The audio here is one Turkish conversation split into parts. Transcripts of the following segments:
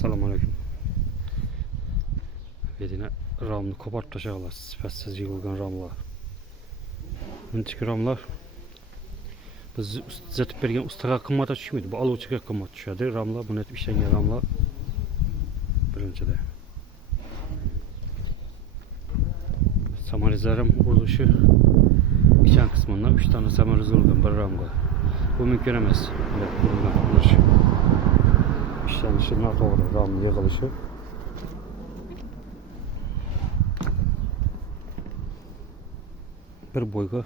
Selamünaleyküm. Vedine ramlı kopartacaklar. Sifatsiz yığılgan ramlar. Önceki ramlar biz zətib bergen ustağa kımmata düşmüydü. Bu alıcıya kımmat düşerdi. Ramlar bunu etip işlenen ramlar birincide. Samarizlerim kuruluşu içen kısmından 3 tane samariz olgan bir ramga. Bu mümkün emas. Evet, kurulgan kuruluş. İşlenişi notoğru ramlı yığılışı. Bir boyga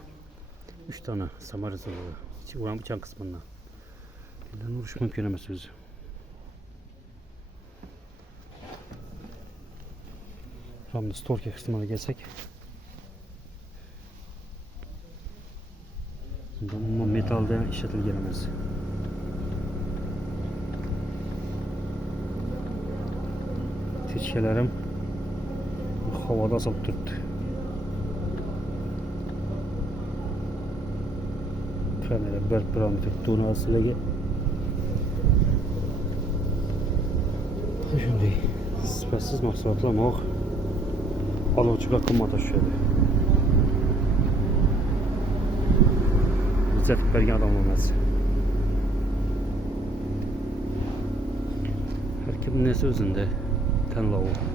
3 tane samariz oluyor. Ulan bıçağın kısmından. Buradan vuruş mümkün emas özü. Ramlı storka kısmına gelsek. Bundan metalden işletilgen emas. Teçkelerim havada asılıp durdu. Kamera bir parametre tuttuğunu asılege. Şimdi sifatsiz mahsulatlamak alıcıya kımmata düşedi. Zətib bergen adam olmaz. Her kimin nesi özünde tanlağı.